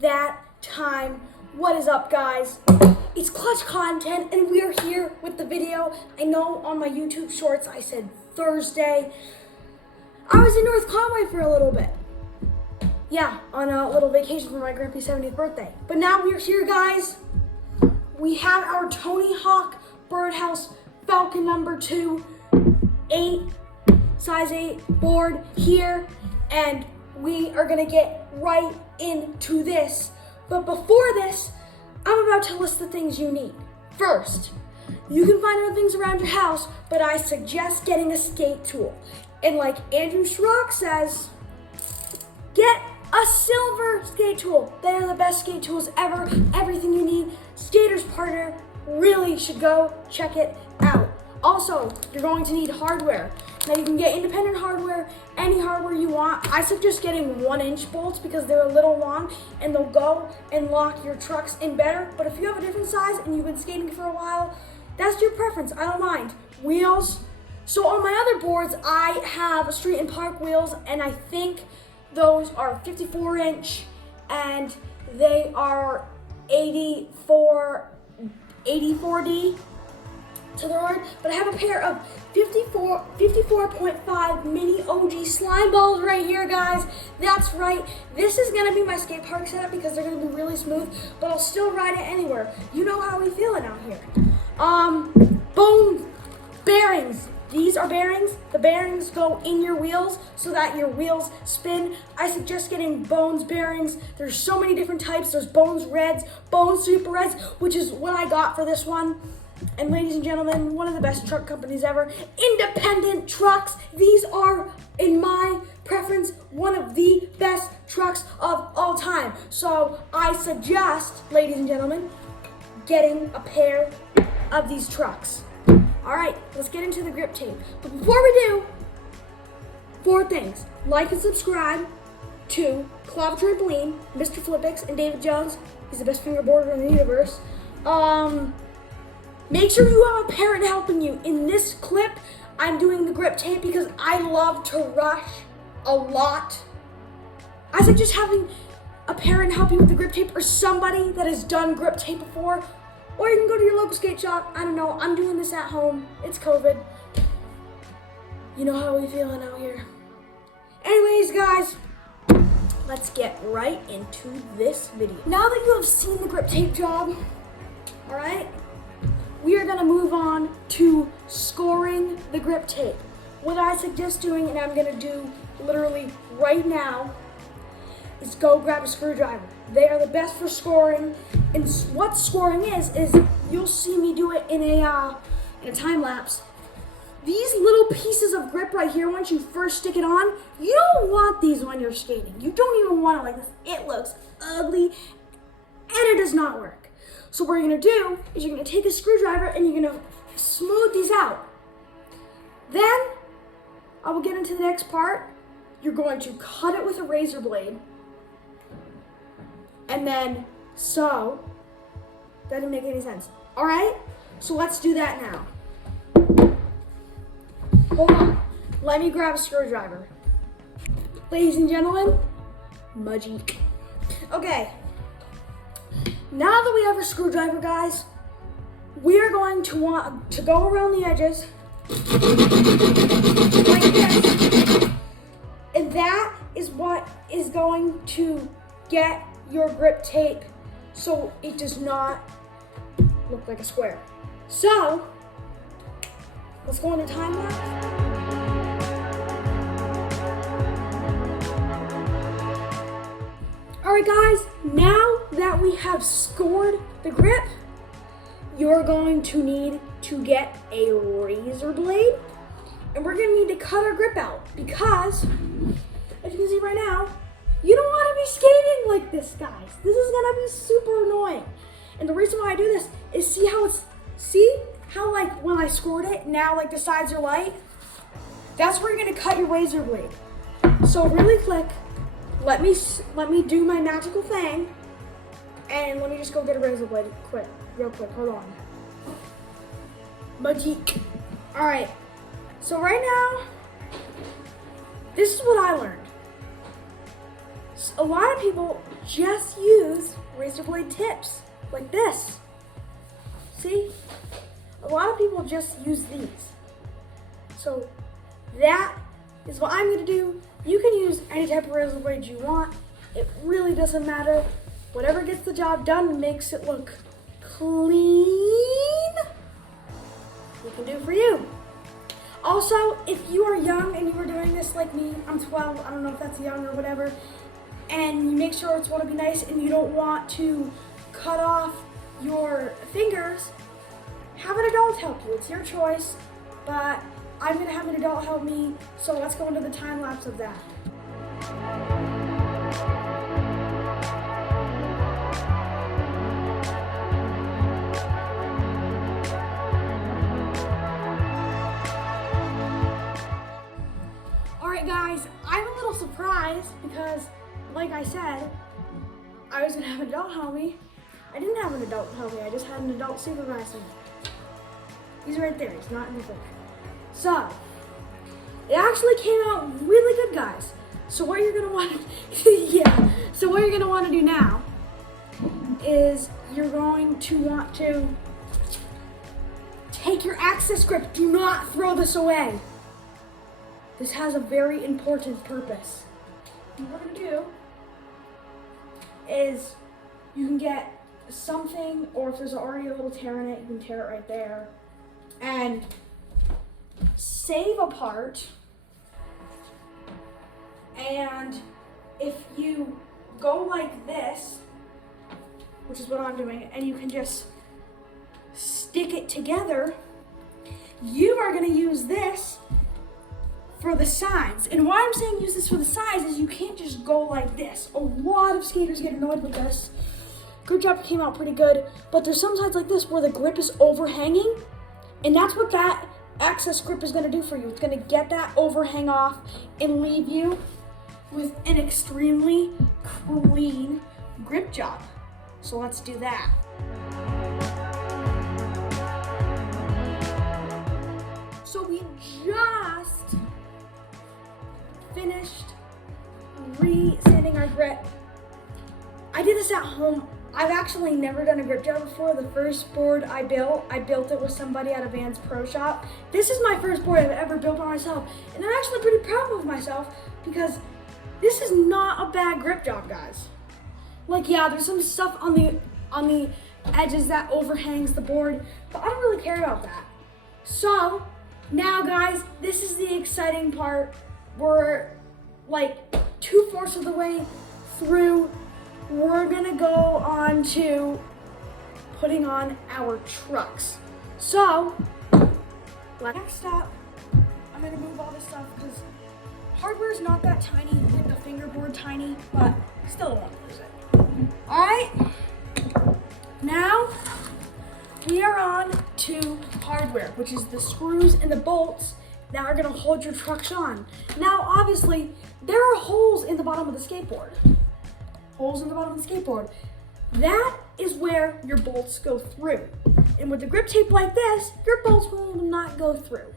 that time. What is up, guys? It's Clutch Content, and we are here with the video. I know on my YouTube shorts I said Thursday. I was in North Conway for a little bit. Yeah, on a little vacation for my grandpa's 70th birthday. But now we are here, guys. We have our Tony Hawk Birdhouse Falcon number 2, size 8 board here, and we are gonna get right into this. But before this, I'm about to list the things you need. First, you can find other things around your house, but I suggest getting a skate tool. And like Andrew Schrock says, get a silver skate tool. They are the best skate tools ever. Everything you need. Skater's Partner really should go check it out. Also, you're going to need hardware. Now you can get independent hardware, any hardware you want. I suggest getting 1-inch bolts because they're a little long and they'll go and lock your trucks in better. But if you have a different size and you've been skating for a while, that's your preference. I don't mind. Wheels. So on my other boards, I have street and park wheels, and I think those are 54-inch and they are 84D to the word. But I have a pair of 54.5 mini OG slime balls right here, guys. That's right. This is gonna be my skate park setup because they're gonna be really smooth, but I'll still ride it anywhere. You know how we feeling out here. Bone bearings. These are bearings. The bearings go in your wheels so that your wheels spin. I suggest getting Bones bearings. There's so many different types. There's Bones Reds, Bones Super Reds, which is what I got for this one. And ladies and gentlemen, one of the best truck companies ever, Independent Trucks. These are, in my preference, one of the best trucks of all time. So I suggest, ladies and gentlemen, getting a pair of these trucks. All right, let's get into the grip tape. But before we do, 4 things. Like and subscribe to Clav Trampoline, Mr. Flippix, and David Jones. He's the best fingerboarder in the universe. Make sure you have a parent helping you. In this clip, I'm doing the grip tape because I love to rush a lot. I suggest having a parent help you with the grip tape or somebody that has done grip tape before. Or you can go to your local skate shop. I don't know. I'm doing this at home. It's COVID. You know how we feeling out here. Anyways, guys, let's get right into this video. Now that you have seen the grip tape job, all right, we are gonna move on to scoring the grip tape. What I suggest doing, and I'm gonna do literally right now, is go grab a screwdriver. They are the best for scoring. And what scoring is you'll see me do it in a time lapse. These little pieces of grip right here, once you first stick it on, you don't want these when you're skating. You don't even want it like this. It looks ugly and it does not work. So what you're gonna do is you're gonna take a screwdriver and you're gonna smooth these out. Then I will get into the next part. You're going to cut it with a razor blade. And then, so, that didn't make any sense. All right, so let's do that now. Hold on, let me grab a screwdriver. Ladies and gentlemen, Magic. Okay, now that we have a screwdriver, guys, we are going to want to go around the edges, like this. And that is what is going to get your grip tape so it does not look like a square. So let's go into time lapse. All right, guys, now that we have scored the grip, you're going to need to get a razor blade, and we're gonna need to cut our grip out because, as you can see right now, you don't want to be skating like this, guys. This is gonna be super annoying. And the reason why I do this is see how like when I scored it, now like the sides are light? That's where you're gonna cut your razor blade. So really quick, let me do my magical thing, and let me just go get a razor blade real quick, hold on. Magic. All right, so right now, this is what I learned. A lot of people just use razor blade tips like this. See? A lot of people just use these. So that is what I'm gonna do. You can use any type of razor blade you want. It really doesn't matter. Whatever gets the job done makes it look clean. We can do for you. Also, if you are young and you are doing this like me, I'm 12, I don't know if that's young or whatever, and you make sure it's want to be nice and you don't want to cut off your fingers, have an adult help you. It's your choice, but I'm gonna have an adult help me, so let's go into the time lapse of that. All right, guys, I'm a little surprised because, like I said, I was gonna have an adult help me. I didn't have an adult help me, I just had an adult supervise me. He's right there, he's not in the picture. So, it actually came out really good, guys. So what you're gonna want to, yeah. So what you're gonna want to do now is you're going to want to take your access grip. Do not throw this away. This has a very important purpose. And what we're gonna do is you can get something, or if there's already a little tear in it, you can tear it right there, and save a part. And if you go like this, which is what I'm doing, and you can just stick it together, you are gonna use this for the sides. And why I'm saying use this for the sides is you can't just go like this. A lot of skaters get annoyed with this. Grip job came out pretty good, but there's some sides like this where the grip is overhanging, and that's what that access grip is gonna do for you. It's gonna get that overhang off and leave you with an extremely clean grip job. So let's do that. So we just finished re-sanding our grip. I did this at home. I've actually never done a grip job before. The first board I built it with somebody at a Vans Pro Shop. This is my first board I've ever built by myself, and I'm actually pretty proud of myself because this is not a bad grip job, guys. Like, yeah, there's some stuff on the edges that overhangs the board, but I don't really care about that. So now, guys, this is the exciting part. We're like 2/4 of the way through. We're gonna go on to putting on our trucks. So, next up, I'm gonna move all this stuff because hardware is not that tiny, like the fingerboard tiny, but still don't want to lose it. All right, now we are on to hardware, which is the screws and the bolts that are gonna hold your trucks on. Now, obviously, there are holes in the bottom of the skateboard. Holes in the bottom of the skateboard. That is where your bolts go through. And with the grip tape like this, your bolts will not go through.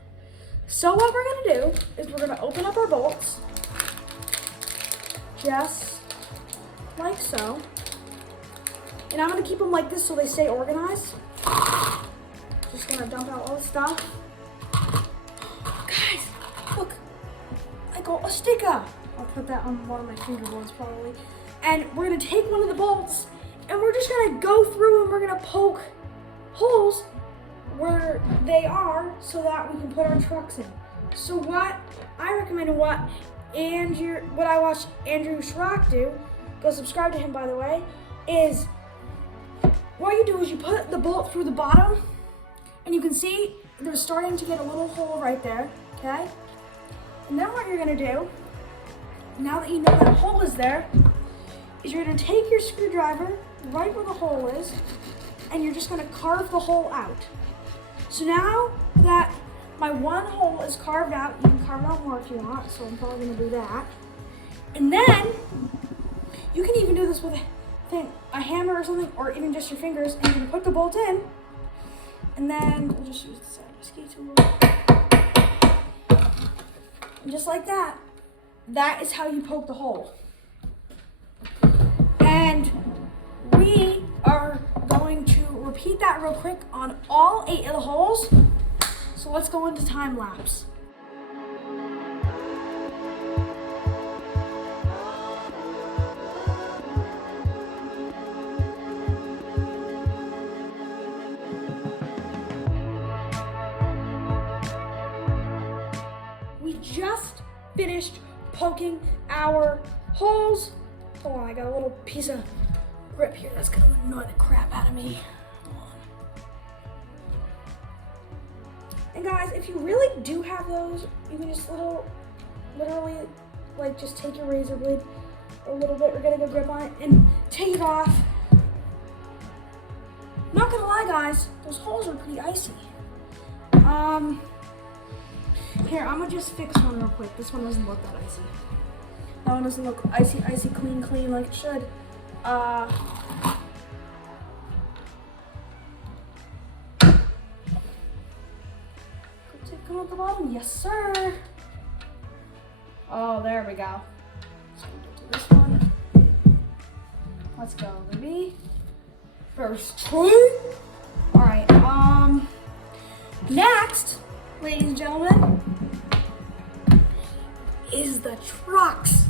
So what we're gonna do is we're gonna open up our bolts, just like so. And I'm gonna keep them like this so they stay organized. Just gonna dump out all the stuff. Guys, look, I got a sticker. I'll put that on one of my fingerboards probably. And we're gonna take one of the bolts and we're just gonna go through and we're gonna poke holes where they are so that we can put our trucks in. So what I recommend and what I watched Andrew Schrock do, go subscribe to him by the way, is what you do is you put the bolt through the bottom and you can see there's starting to get a little hole right there, okay? And then what you're gonna do, now that you know that hole is there, is you're gonna take your screwdriver right where the hole is and you're just gonna carve the hole out. So now that my one hole is carved out, you can carve out more if you want, so I'm probably gonna do that. And then you can even do this with a hammer or something, or even just your fingers, and you're gonna put the bolt in, and then we'll just use the side of the skate tool. And just like that, that is how you poke the hole. that real quick on all 8 of the holes. So let's go into time lapse. We just finished poking our holes. Hold on, I got a little piece of grip here that's gonna annoy the crap out of me. Hold on. And guys, if you really do have those, you can just literally, like just take your razor blade a little bit, we're gonna go grip on it and take it off. Not gonna lie guys, those holes are pretty icy. Here, I'm gonna just fix one real quick. This one doesn't look that icy. That one doesn't look icy, clean like it should. Come at the bottom, yes sir. Oh, there we go. So we get to this one. Let's go, baby. First try. All right. Next, ladies and gentlemen, is the trucks.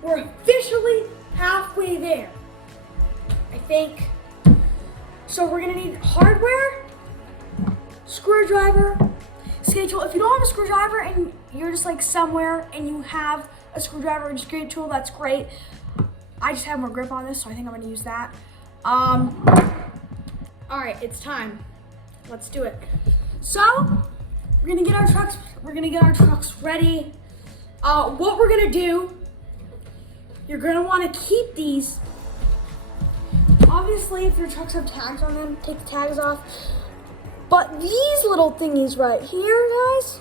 We're officially halfway there, I think. So we're gonna need hardware, screwdriver, skate tool. If you don't have a screwdriver and you're just like somewhere and you have a screwdriver and skate tool, that's great. I just have more grip on this, so I think I'm gonna use that. All right, it's time. Let's do it. So we're gonna get our trucks ready. What we're gonna do, you're gonna wanna keep these. Obviously, if your trucks have tags on them, take the tags off. But these little thingies right here, guys,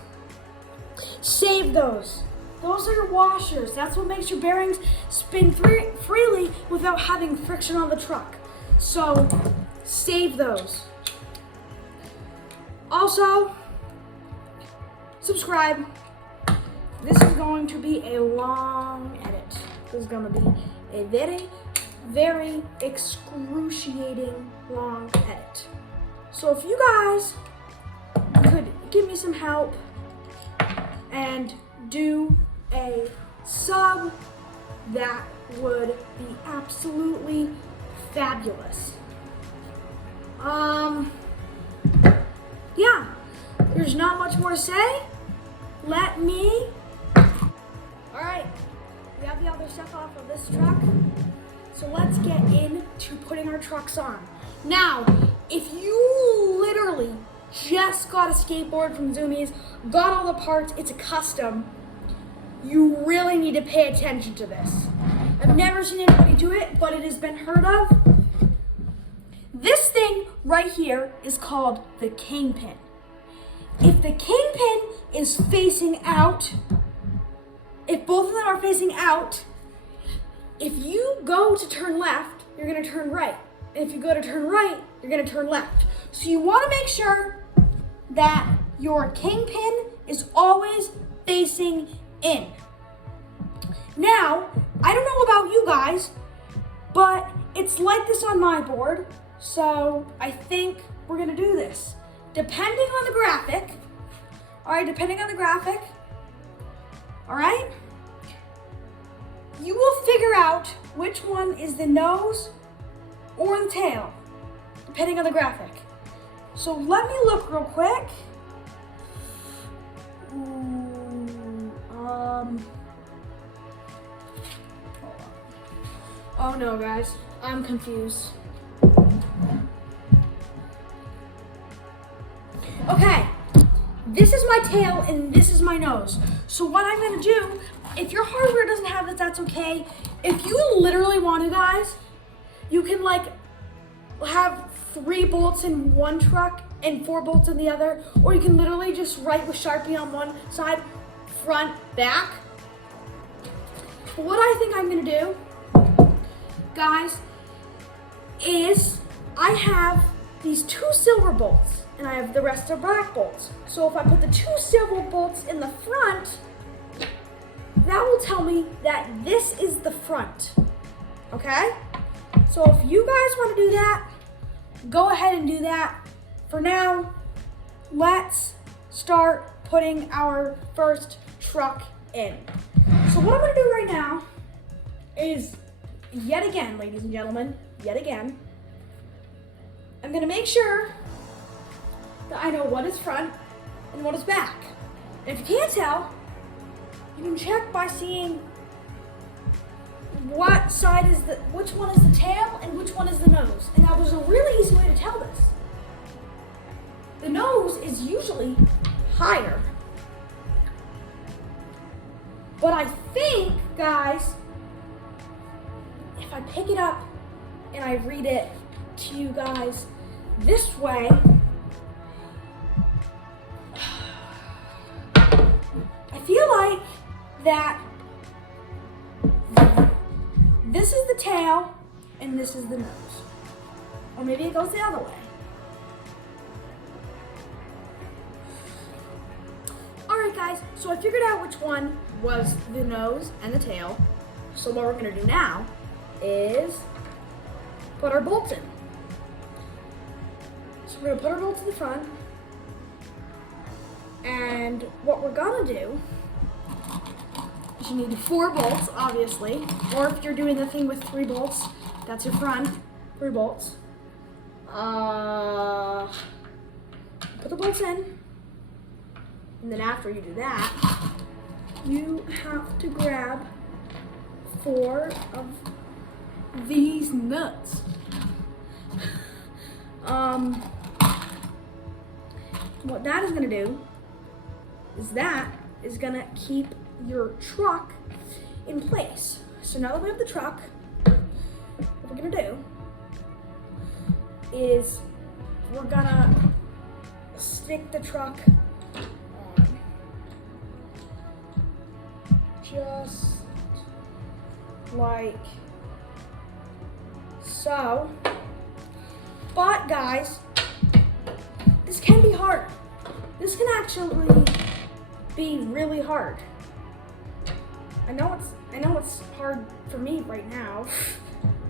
save those. Those are your washers. That's what makes your bearings spin freely without having friction on the truck. So, save those. Also, subscribe. This is going to be a long edit. This is going to be a very, very excruciating long edit. So if you guys could give me some help and do a sub, that would be absolutely fabulous. Yeah, there's not much more to say. All right, we have the other stuff off of this truck. So let's get into putting our trucks on. Now, if you literally just got a skateboard from Zoomies, got all the parts, it's a custom, you really need to pay attention to this. I've never seen anybody do it, but it has been heard of. This thing right here is called the kingpin. If the kingpin is facing out, if both of them are facing out, if you go to turn left, you're gonna turn right. And if you go to turn right, you're gonna turn left. So you wanna make sure that your kingpin is always facing in. Now, I don't know about you guys, but it's like this on my board. So I think we're gonna do this. Depending on the graphic, all right, all right, you will figure out which one is the nose or the tail, depending on the graphic. So let me look real quick. Oh no, guys, I'm confused. Okay, this is my tail and this is my nose. So what I'm gonna do, if your hardware doesn't have it, that's okay. If you literally want to, guys, you can like have 3 bolts in one truck and 4 bolts in the other, or you can literally just write with Sharpie on one side, front, back. But what I think I'm gonna do, guys, is I have these 2 silver bolts and I have the rest of black bolts. So if I put the 2 silver bolts in the front, that will tell me that this is the front, okay? So if you guys want to do that, go ahead and do that. For now, let's start putting our first truck in. So what I'm gonna do right now is, yet again, ladies and gentlemen, yet again, I'm gonna make sure that I know what is front and what is back. And if you can't tell, you can check by seeing what side is which one is the tail and which one is the nose. And now there's a really easy way to tell this. The nose is usually higher. But I think, guys, if I pick it up and I read it to you guys this way, I feel like that this is the tail and this is the nose. Or maybe it goes the other way. Alright guys, so I figured out which one was the nose and the tail. So what we're gonna do now is put our bolts in. So we're gonna put our bolts in the front. And what we're gonna do is you need 4 bolts, obviously. Or if you're doing the thing with 3 bolts, that's your front, 3 bolts. Put the bolts in. And then after you do that, you have to grab 4 of these nuts. What that is gonna do is that is gonna keep your truck in place. So now that we have the truck, what we're gonna do is we're gonna stick the truck on just like so. But guys, this can be hard. This can actually be really hard. I know it's hard for me right now.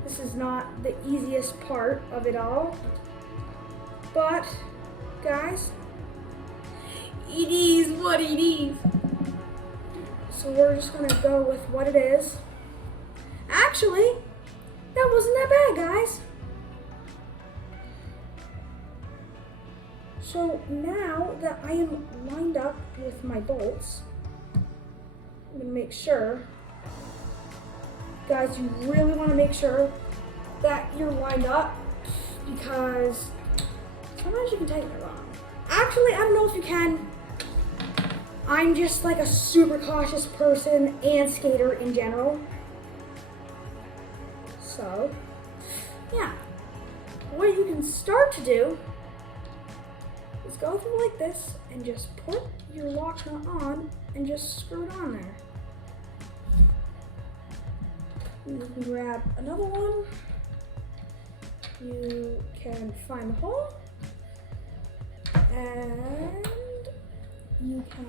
This is not the easiest part of it all. But guys, it is what it is. So we're just gonna go with what it is. Actually, that wasn't that bad, guys. So now that I am lined up with my bolts, I'm gonna make sure, guys, you really wanna make sure that you're lined up because sometimes you can tighten it wrong. Actually, I don't know if you can. I'm just like a super cautious person and skater in general. So, yeah. What you can start to do is go through like this and just put your lock nut on and just screw it on there. And you can grab another one. You can find the hole and you can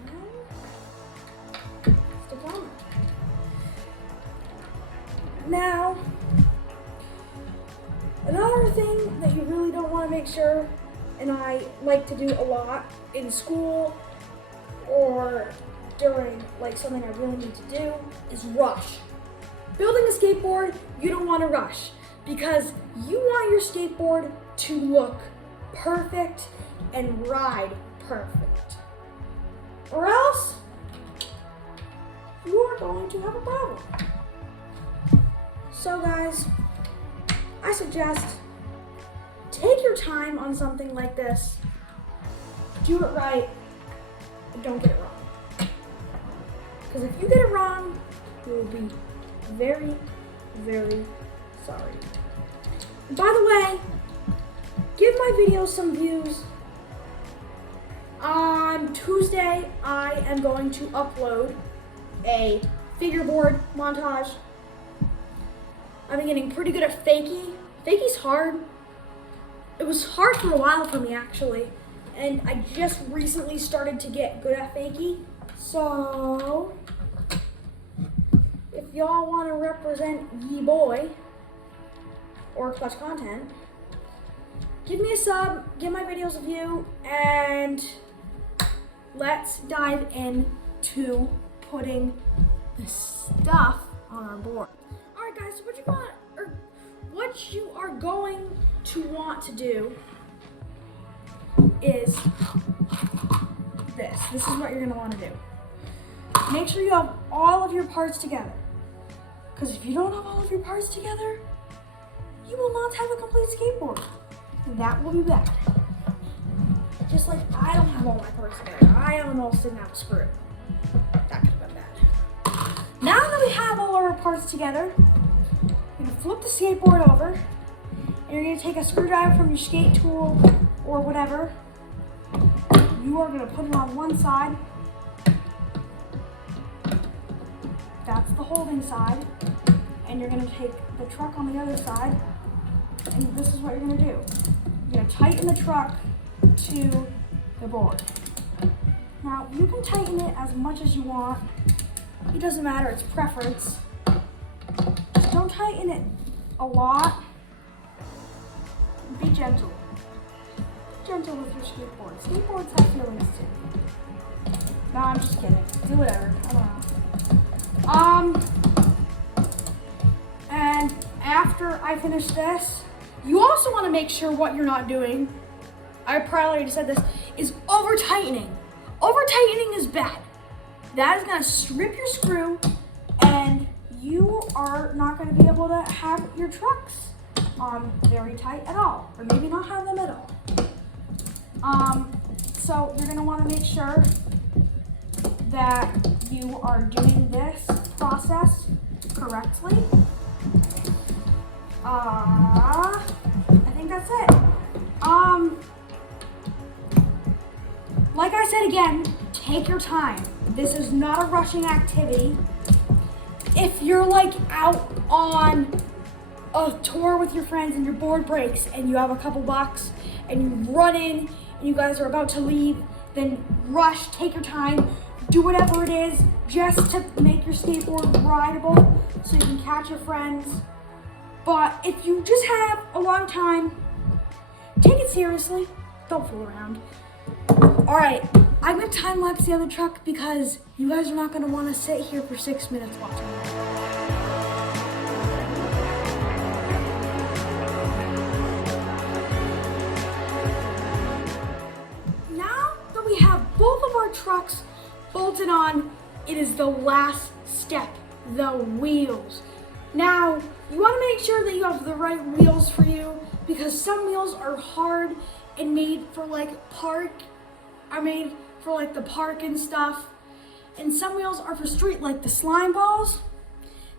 stick on. Now, another thing that you really don't want to make sure, and I like to do a lot in school or during like something I really need to do, is rush. Building a skateboard, you don't want to rush because you want your skateboard to look perfect and ride perfect. Or else, you are going to have a problem. So guys, I suggest take your time on something like this. Do it right, and don't get it wrong. Because if you get it wrong, you will be very, very sorry. And by the way, give my videos some views. On Tuesday, I am going to upload a figureboard montage. I've been getting pretty good at fakie. Fakie's hard. It was hard for a while for me actually, and I just recently started to get good at fakie. So, if y'all want to represent ye boy or clutch content, give me a sub, give my videos a view, and let's dive into putting the stuff on our board. All right, guys, so what you are going to want to do is this. This is what you're gonna want to do. Make sure you have all of your parts together. Because if you don't have all of your parts together, you will not have a complete skateboard. That will be bad. Just like I don't have all my parts together. I almost didn't have a screw. That could have been bad. Now that we have all our parts together, you're gonna flip the skateboard over, and you're gonna take a screwdriver from your skate tool or whatever. You are gonna put it on one side. That's the holding side. And you're gonna take the truck on the other side. And this is what you're gonna do. You're gonna tighten the truck to the board. Now, you can tighten it as much as you want. It doesn't matter, it's preference. Just don't tighten it a lot. Be gentle. Be gentle with your skateboard. Skateboards have feelings too. No, I'm just kidding. Do whatever. I don't know. And after I finish this, you also want to make sure what you're not doing, I probably already said this, is over tightening. Over tightening is bad. That is going to strip your screw, and you are not going to be able to have your trucks on very tight at all, or maybe not have them at all. So you're going to want to make sure that you are doing this process correctly. I think that's it. Like I said again, take your time. This is not a rushing activity. If you're like out on a tour with your friends and your board breaks and you have a couple bucks and you run in and you guys are about to leave, then rush, take your time, do whatever it is just to make your skateboard rideable so you can catch your friends. But if you just have a long time, take it seriously. Don't fool around. All right, I'm gonna time lapse the other truck because you guys are not gonna wanna sit here for 6 minutes watching it. Now that we have both of our trucks bolted on, it is the last step, the wheels. Now, you want to make sure that you have the right wheels for you because some wheels are hard and made for like the park and stuff. And some wheels are for street, like the slime balls.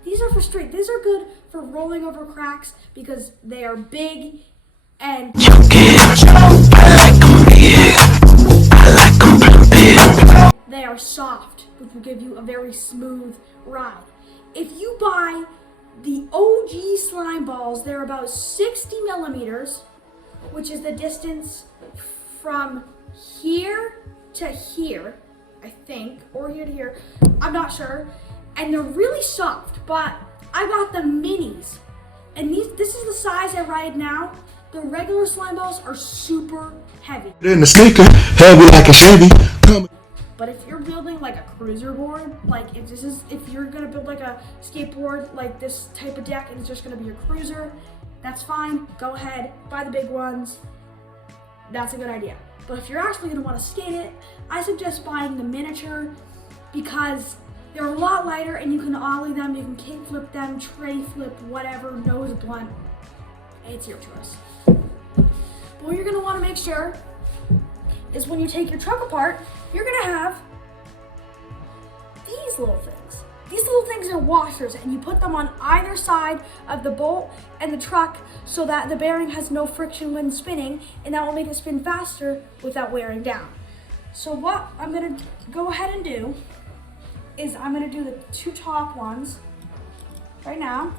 These are for street. These are good for rolling over cracks because they are big and they are soft, which will give you a very smooth ride. If you buy the OG slime balls, they're about 60 millimeters, which is the distance from here to here, I think, or here to here. I'm not sure. And they're really soft, but I got the minis. And this is the size I ride now. The regular slime balls are super heavy. In the sneaker, heavy like a Chevy. But if you're building like a cruiser board, like if you're gonna build like a skateboard, like this type of deck, and it's just gonna be your cruiser, that's fine. Go ahead, buy the big ones. That's a good idea. But if you're actually gonna wanna skate it, I suggest buying the miniature because they're a lot lighter and you can ollie them, you can kick flip them, tray flip, whatever, nose blunt. It's your choice. But what you're gonna wanna make sure is when you take your truck apart, you're gonna have these little things. These little things are washers, and you put them on either side of the bolt and the truck so that the bearing has no friction when spinning, and that will make it spin faster without wearing down. So what I'm gonna go ahead and do is I'm gonna do the two top ones right now.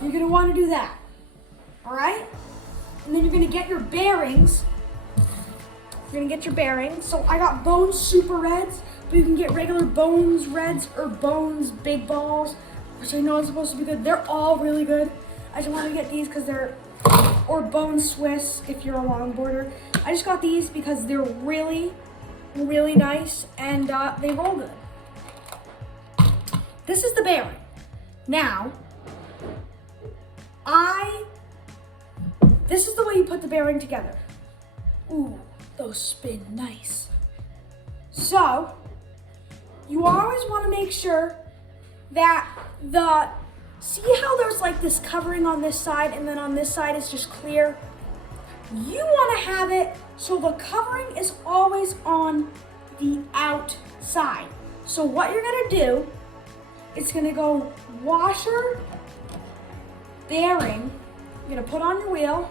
You're gonna wanna do that, all right? And then you're gonna get your bearings. You're gonna get your bearings. So I got Bones Super Reds, but you can get regular Bones Reds or Bones Big Balls, which I know is supposed to be good. They're all really good. I just wanted to get these because they're, or bone Swiss if you're a longboarder. I just got these because they're really, really nice and they roll good. This is the bearing. Now, this is the way you put the bearing together. Ooh, those spin nice. So, you always want to make sure that see how there's like this covering on this side and then on this side is just clear? You want to have it so the covering is always on the outside. So what you're going to do, it's going to go washer, bearing, you're going to put on your wheel.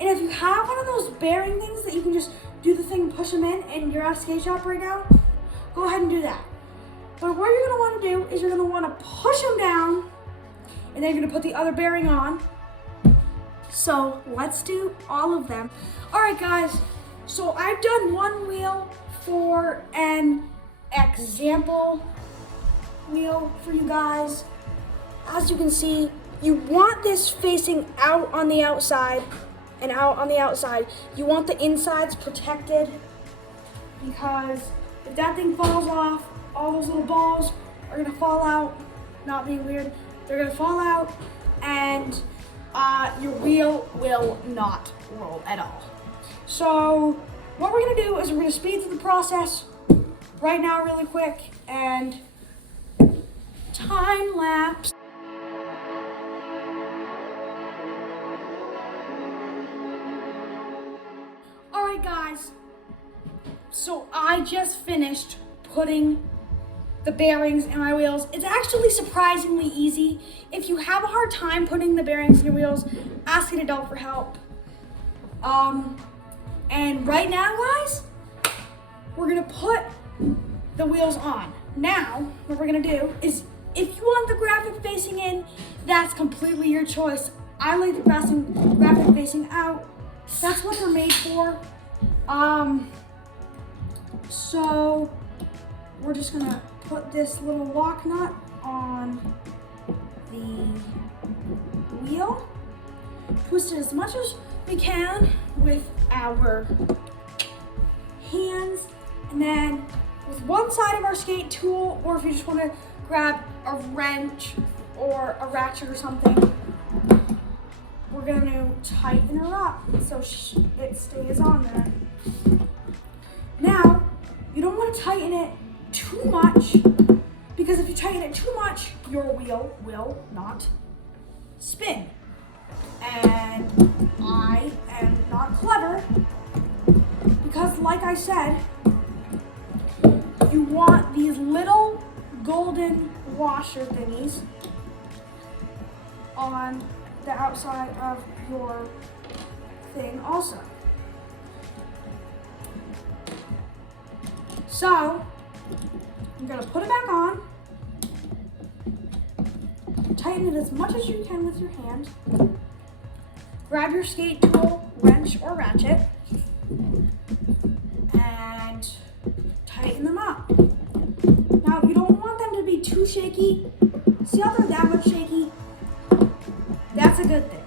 And if you have one of those bearing things that you can just do the thing, push them in, and you're at a skate shop right now, go ahead and do that. But what you're gonna wanna do is you're gonna wanna push them down, and then you're gonna put the other bearing on. So let's do all of them. All right, guys, so I've done one wheel for an example wheel for you guys. As you can see, you want this facing out on the outside and out on the outside. You want the insides protected because if that thing falls off, all those little balls are gonna fall out. Not being weird, they're gonna fall out and your wheel will not roll at all. So what we're gonna do is we're gonna speed through the process right now really quick and time lapse. Alright guys, so I just finished putting the bearings in my wheels. It's actually surprisingly easy. If you have a hard time putting the bearings in your wheels, ask an adult for help. And right now guys, we're gonna put the wheels on. Now, what we're gonna do is, if you want the graphic facing in, that's completely your choice. I like the graphic facing out. That's what they're made for. So we're just gonna put this little lock nut on the wheel. Twist it as much as we can with our hands, and then with one side of our skate tool, or if you just want to grab a wrench or a ratchet or something, we're going to tighten her up so it stays on there. Now, you don't want to tighten it too much, because if you tighten it too much, your wheel will not spin. And I am not clever, because like I said, you want these little golden washer thingies on the outside of your thing also. So, you're gonna put it back on, tighten it as much as you can with your hand, grab your skate tool, wrench, or ratchet, and tighten them up. Now, you don't want them to be too shaky. See how they're that much shaky? That's a good thing.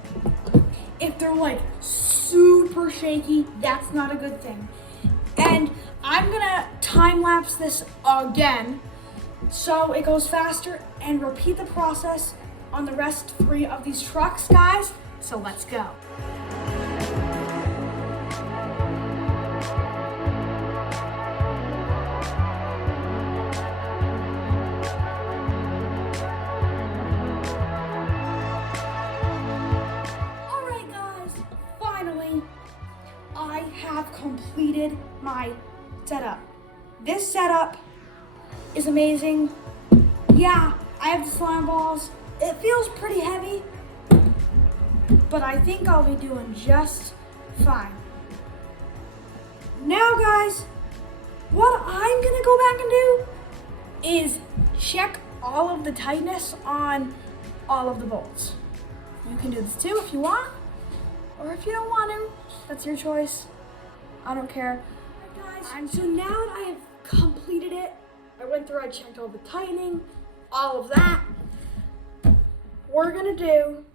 If they're like super shaky, that's not a good thing. And I'm gonna time lapse this again so it goes faster, and repeat the process on the rest 3 of these trucks, guys. So let's go. I have completed my setup. This setup is amazing. Yeah, I have the slime balls. It feels pretty heavy, but I think I'll be doing just fine. Now guys, what I'm gonna go back and do is check all of the tightness on all of the bolts. You can do this too if you want, or if you don't want to, that's your choice. I don't care. Right, guys, so now that I have completed it, I checked all the tightening, all of that. We're gonna do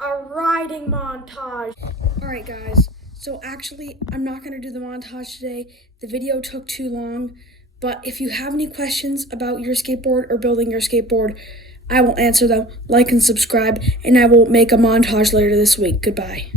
a riding montage. All right, guys. So actually, I'm not going to do the montage today. The video took too long. But if you have any questions about your skateboard or building your skateboard, I will answer them. Like and subscribe, and I will make a montage later this week. Goodbye.